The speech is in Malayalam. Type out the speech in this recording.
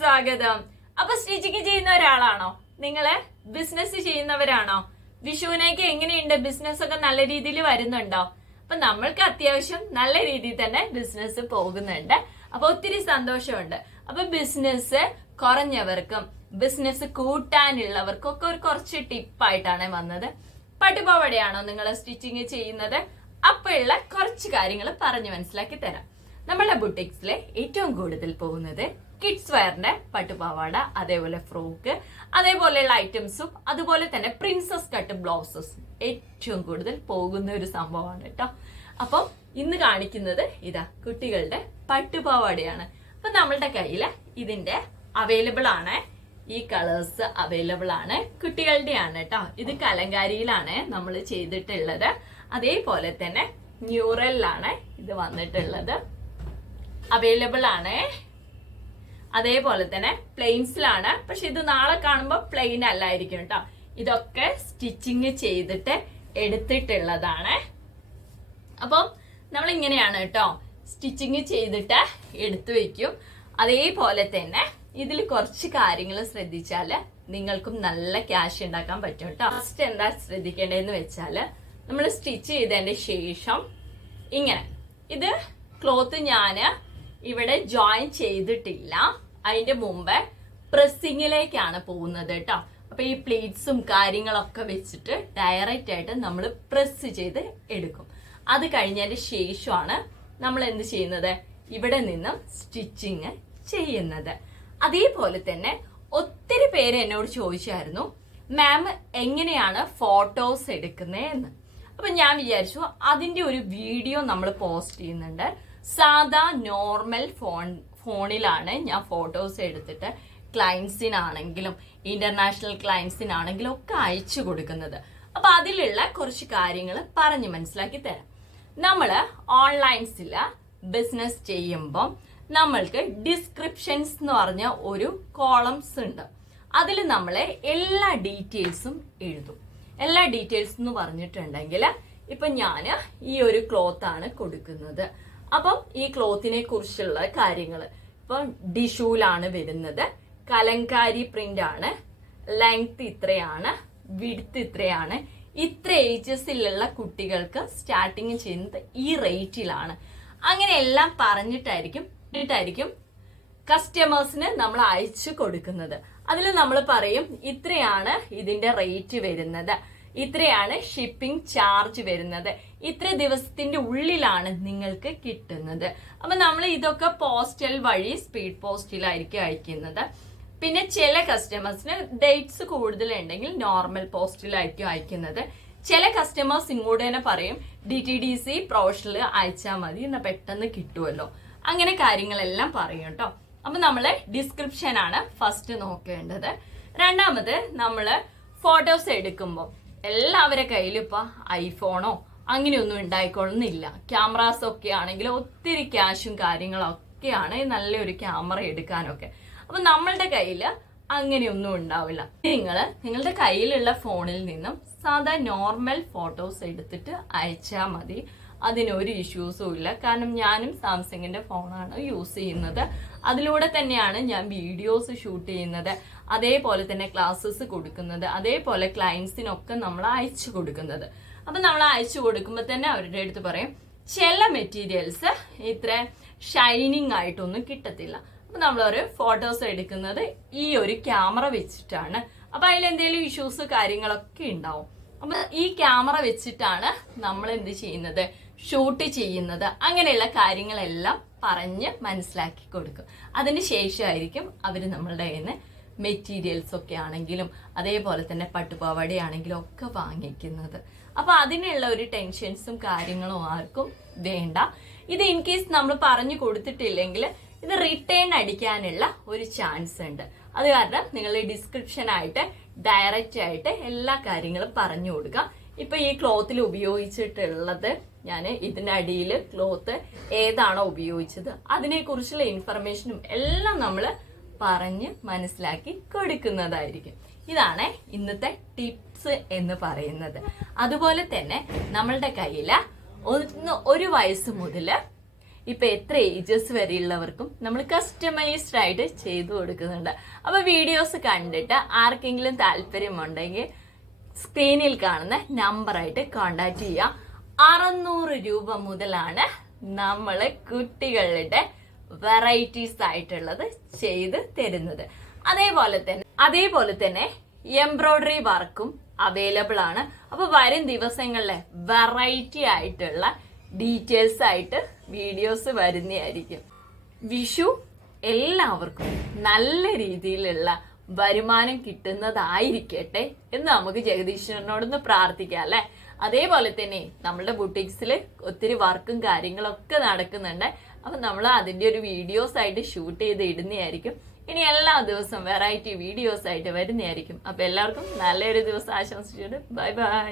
സ്വാഗതം. അപ്പൊ സ്റ്റിച്ചിങ് ചെയ്യുന്ന ഒരാളാണോ നിങ്ങള്? ബിസിനസ് ചെയ്യുന്നവരാണോ? വിഷുവിനേക്ക് എങ്ങനെയുണ്ട്? ബിസിനസ് ഒക്കെ നല്ല രീതിയിൽ വരുന്നുണ്ടോ? അപ്പൊ നമ്മൾക്ക് അത്യാവശ്യം നല്ല രീതിയിൽ തന്നെ ബിസിനസ് പോകുന്നുണ്ട്. അപ്പൊ ഒത്തിരി സന്തോഷമുണ്ട്. അപ്പൊ ബിസിനസ് കുറഞ്ഞവർക്കും ബിസിനസ് കൂട്ടാനുള്ളവർക്കും ഒക്കെ കുറച്ച് ടിപ്പായിട്ടാണ് വന്നത്. പട്ടുപാവാടയാണോ നിങ്ങൾ സ്റ്റിച്ചിങ് ചെയ്യുന്നത്? അപ്പോഴുള്ള കുറച്ച് കാര്യങ്ങൾ പറഞ്ഞു മനസ്സിലാക്കി തരാം. നമ്മളുടെ ബുട്ടിക്സിലെ ഏറ്റവും കൂടുതൽ പോകുന്നത് കിഡ്സ് വെയറിന്റെ പട്ടുപാവാട, അതേപോലെ ഫ്രോക്ക്, അതേപോലെയുള്ള ഐറ്റംസും അതുപോലെ തന്നെ പ്രിൻസസ് കട്ട് ബ്ലൗസസും ഏറ്റവും കൂടുതൽ പോകുന്ന ഒരു സംഭവമാണ് കേട്ടോ. അപ്പം ഇന്ന് കാണിക്കുന്നത് ഇതാ കുട്ടികളുടെ പട്ടുപാവാടയാണ്. അപ്പൊ നമ്മളുടെ കയ്യിൽ ഇതിന്റെ അവൈലബിൾ ആണ്. ഈ കളേഴ്സ് അവൈലബിൾ ആണ്. കുട്ടികളുടെ ആണ് കേട്ടോ. ഇത് കലങ്കാരിയിലാണ് നമ്മൾ ചെയ്തിട്ടുള്ളത്. അതേപോലെ തന്നെ ന്യൂറലിലാണ് ഇത് വന്നിട്ടുള്ളത്. അവൈലബിൾ ആണ്. അതേപോലെ തന്നെ പ്ലെയിൻസിലാണ്. പക്ഷെ ഇത് നാളെ കാണുമ്പോൾ പ്ലെയിൻ അല്ലായിരിക്കും കേട്ടോ. ഇതൊക്കെ സ്റ്റിച്ചിങ് ചെയ്തിട്ട് എടുത്തിട്ടുള്ളതാണ്. അപ്പം നമ്മൾ ഇങ്ങനെയാണ് കേട്ടോ സ്റ്റിച്ചിങ് ചെയ്തിട്ട് എടുത്തു വെക്കും. അതേപോലെ തന്നെ ഇതിൽ കുറച്ച് കാര്യങ്ങൾ ശ്രദ്ധിച്ചാല് നിങ്ങൾക്കും നല്ല ക്യാഷ് ഉണ്ടാക്കാൻ പറ്റും കേട്ടോ. ഫസ്റ്റ് എന്താ ശ്രദ്ധിക്കേണ്ടതെന്ന് വെച്ചാല്, നമ്മൾ സ്റ്റിച്ച് ചെയ്തതിന്റെ ശേഷം ഇങ്ങനെ ഇത് ക്ലോത്ത് ഞാന് ഇവിടെ ജോയിൻ ചെയ്തിട്ടില്ല. അതിന്റെ മുമ്പ് പ്രസ്സിങ്ങിലേക്കാണ് പോകുന്നത് കേട്ടോ. അപ്പൊ ഈ പ്ലീറ്റ്സും കാര്യങ്ങളൊക്കെ വെച്ചിട്ട് ഡയറക്റ്റ് ആയിട്ട് നമ്മൾ പ്രസ് ചെയ്ത് എടുക്കും. അത് കഴിഞ്ഞതിന് ശേഷമാണ് നമ്മൾ എന്ത് ചെയ്യുന്നത്, ഇവിടെ നിന്നും സ്റ്റിച്ചിങ് ചെയ്യുന്നത്. അതേപോലെ തന്നെ ഒത്തിരി പേര് എന്നോട് ചോദിച്ചായിരുന്നു, മാം എങ്ങനെയാണ് ഫോട്ടോസ് എടുക്കുന്നത് എന്ന്. അപ്പൊ ഞാൻ വിചാരിച്ചു അതിന്റെ ഒരു വീഡിയോ നമ്മൾ പോസ്റ്റ് ചെയ്യുന്നുണ്ട്. സാധാ നോർമൽ ഫോണിലാണ് ഞാൻ ഫോട്ടോസ് എടുത്തിട്ട് ക്ലയൻസിനാണെങ്കിലും ഇന്റർനാഷണൽ ക്ലയൻസിനാണെങ്കിലും ഒക്കെ അയച്ചു കൊടുക്കുന്നത്. അപ്പൊ അതിലുള്ള കുറച്ച് കാര്യങ്ങൾ പറഞ്ഞ് മനസ്സിലാക്കി തരാം. നമ്മള് ഓൺലൈൻസിൽ ബിസിനസ് ചെയ്യുമ്പോൾ നമ്മൾക്ക് ഡിസ്ക്രിപ്ഷൻസ് എന്ന് പറഞ്ഞ ഒരു കോളംസ് ഉണ്ട്. അതിൽ നമ്മളെ എല്ലാ ഡീറ്റെയിൽസും എഴുതും. എല്ലാ ഡീറ്റെയിൽസ് എന്ന് പറഞ്ഞിട്ടുണ്ടെങ്കിൽ ഇപ്പൊ ഞാൻ ഈ ഒരു ക്ലോത്ത് ആണ് കൊടുക്കുന്നത്. അപ്പം ഈ ക്ലോത്തിനെ കുറിച്ചുള്ള കാര്യങ്ങൾ ഇപ്പൊ ഡിഷൂലാണ് വരുന്നത്, കലങ്കാരി പ്രിന്റ് ആണ്, ലെങ്ത് ഇത്രയാണ്, വിഡ്ത്ത് ഇത്രയാണ്, ഇത്ര ഏജസിലുള്ള കുട്ടികൾക്ക് സ്റ്റാർട്ടിങ് ചെയ്യുന്നത് ഈ റേറ്റിലാണ്. അങ്ങനെ എല്ലാം പറഞ്ഞിട്ടായിരിക്കും കസ്റ്റമേഴ്സിന് നമ്മൾ അയച്ചു കൊടുക്കുന്നത്. അതിൽ നമ്മൾ പറയും ഇത്രയാണ് ഇതിന്റെ റേറ്റ് വരുന്നത്, ഇത്രയാണ് ഷിപ്പിംഗ് ചാർജ് വരുന്നത്, ഇത്ര ദിവസത്തിന്റെ ഉള്ളിലാണ് നിങ്ങൾക്ക് കിട്ടുന്നത്. അപ്പൊ നമ്മൾ ഇതൊക്കെ പോസ്റ്റൽ വഴി സ്പീഡ് പോസ്റ്റിലായിരിക്കും അയക്കുന്നത്. പിന്നെ ചില കസ്റ്റമേഴ്സിന് ഡേറ്റ്സ് കൂടുതലുണ്ടെങ്കിൽ നോർമൽ പോസ്റ്റിലായിരിക്കും അയക്കുന്നത്. ചില കസ്റ്റമേഴ്സ് ഇങ്ങോട്ട് തന്നെ പറയും DTDC പ്രൊഫഷണൽ അയച്ചാൽ മതി, എന്നാ പെട്ടെന്ന് കിട്ടുമല്ലോ. അങ്ങനെ കാര്യങ്ങളെല്ലാം പറയും കേട്ടോ. അപ്പൊ നമ്മള് ഡിസ്ക്രിപ്ഷൻ ആണ് ഫസ്റ്റ് നോക്കേണ്ടത്. രണ്ടാമത് നമ്മള് ഫോട്ടോസ് എടുക്കുമ്പോൾ എല്ലാവരുടെ കയ്യിലും ഇപ്പൊ ഐഫോണോ അങ്ങനെയൊന്നും ഉണ്ടായിക്കൊള്ളുന്നില്ല. ക്യാമറാസ് ഒക്കെ ആണെങ്കിൽ ഒത്തിരി ക്യാഷും കാര്യങ്ങളൊക്കെയാണ് നല്ലൊരു ക്യാമറ എടുക്കാനൊക്കെ. അപ്പൊ നമ്മളുടെ കയ്യില് അങ്ങനെയൊന്നും ഉണ്ടാവില്ല. നിങ്ങളുടെ കയ്യിലുള്ള ഫോണിൽ നിന്നും സാധാ നോർമൽ ഫോട്ടോസ് എടുത്തിട്ട് അയച്ചാൽ മതി. അതിനൊരു ഇഷ്യൂസും ഇല്ല. കാരണം ഞാനും സാംസങ്ങിന്റെ ഫോണാണ് യൂസ് ചെയ്യുന്നത്. അതിലൂടെ തന്നെയാണ് ഞാൻ വീഡിയോസ് ഷൂട്ട് ചെയ്യുന്നത്, അതേപോലെ തന്നെ ക്ലാസ്സസ് കൊടുക്കുന്നത്, അതേപോലെ ക്ലയൻസിനൊക്കെ നമ്മൾ അയച്ചു കൊടുക്കുന്നത്. അപ്പൊ നമ്മൾ അയച്ചു കൊടുക്കുമ്പോൾ തന്നെ അവരുടെ അടുത്ത് പറയും ചില മെറ്റീരിയൽസ് ഇത്ര ഷൈനിങ് ആയിട്ടൊന്നും കിട്ടത്തില്ല. അപ്പൊ നമ്മളൊരു ഫോട്ടോസ് എടുക്കുന്നത് ഈ ഒരു ക്യാമറ വെച്ചിട്ടാണ്. അപ്പൊ അതിൽ എന്തെങ്കിലും ഇഷ്യൂസ് കാര്യങ്ങളൊക്കെ ഉണ്ടാവും. അപ്പൊ ഈ ക്യാമറ വെച്ചിട്ടാണ് നമ്മൾ എന്ത് ചെയ്യുന്നത്, ഷൂട്ട് ചെയ്യുന്നത്. അങ്ങനെയുള്ള കാര്യങ്ങളെല്ലാം പറഞ്ഞ് മനസ്സിലാക്കി കൊടുക്കും. അതിന് ശേഷമായിരിക്കും അവർ നമ്മളുടെ കയ്യിൽ നിന്ന് മെറ്റീരിയൽസ് ഒക്കെ ആണെങ്കിലും അതേപോലെ തന്നെ പട്ടുപാവാടയാണെങ്കിലും ഒക്കെ വാങ്ങിക്കുന്നത്. അപ്പൊ അതിനുള്ള ഒരു ടെൻഷൻസും കാര്യങ്ങളും ആർക്കും വേണ്ട. ഇത് ഇൻ കേസ് നമ്മൾ പറഞ്ഞു കൊടുത്തിട്ടില്ലെങ്കിൽ ഇത് റിട്ടേൺ അടിക്കാനുള്ള ഒരു ചാൻസ് ഉണ്ട്. അത് കാരണം നിങ്ങൾ ഡിസ്ക്രിപ്ഷൻ ആയിട്ട് ഡയറക്റ്റ് ആയിട്ട് എല്ലാ കാര്യങ്ങളും പറഞ്ഞു കൊടുക്കുക. ഇപ്പൊ ഈ ക്ലോത്തിൽ ഉപയോഗിച്ചിട്ടുള്ളത് ഞാൻ ഇതിന്റെ അടിയിൽ ക്ലോത്ത് ഏതാണോ ഉപയോഗിച്ചത് അതിനെ കുറിച്ചുള്ള ഇൻഫർമേഷനും എല്ലാം നമ്മൾ പറഞ്ഞ് മനസ്സിലാക്കി കൊടുക്കുന്നതായിരിക്കും. ഇതാണ് ഇന്നത്തെ ടിപ്സ് എന്ന് പറയുന്നത്. അതുപോലെ തന്നെ നമ്മളുടെ കയ്യില് 1 വയസ്സ് മുതൽ ഇപ്പൊ എത്ര ഏജസ് വരെയുള്ളവർക്കും നമ്മൾ കസ്റ്റമൈസ്ഡ് ആയിട്ട് ചെയ്തു കൊടുക്കുന്നുണ്ട്. അപ്പൊ വീഡിയോസ് കണ്ടിട്ട് ആർക്കെങ്കിലും താല്പര്യമുണ്ടെങ്കിൽ സ്ക്രീനിൽ കാണുന്ന നമ്പറായിട്ട് കോണ്ടാക്ട് ചെയ്യാം. 600 രൂപ മുതലാണ് നമ്മള് കുട്ടികളുടെ വെറൈറ്റീസ് ആയിട്ടുള്ളത് ചെയ്ത് തരുന്നത്. അതേപോലെ തന്നെ എംബ്രോയിഡറി വർക്കും അവൈലബിൾ ആണ്. അപ്പൊ വരും ദിവസങ്ങളിലെ വെറൈറ്റി ആയിട്ടുള്ള ഡീറ്റെയിൽസ് ആയിട്ട് വീഡിയോസ് വരുന്നതായിരിക്കും. വിഷു എല്ലാവർക്കും നല്ല രീതിയിലുള്ള വരുമാനം കിട്ടുന്നതായിരിക്കട്ടെ എന്ന് നമുക്ക് ജഗദീശ്വരനോടൊന്ന് പ്രാർത്ഥിക്കാം അല്ലെ. അതേപോലെ തന്നെ നമ്മുടെ ബുട്ടീക്സിൽ ഒത്തിരി വർക്കും കാര്യങ്ങളൊക്കെ നടക്കുന്നുണ്ട്. അപ്പൊ നമ്മൾ അതിന്റെ ഒരു വീഡിയോസ് ആയിട്ട് ഷൂട്ട് ചെയ്ത് ഇടുന്നതായിരിക്കും. ഇനി എല്ലാ ദിവസവും വെറൈറ്റി വീഡിയോസ് ആയിട്ട് വരുന്നതായിരിക്കും. അപ്പൊ എല്ലാവർക്കും നല്ലൊരു ദിവസം ആശംസിച്ചിട്ട് ബൈ ബൈ.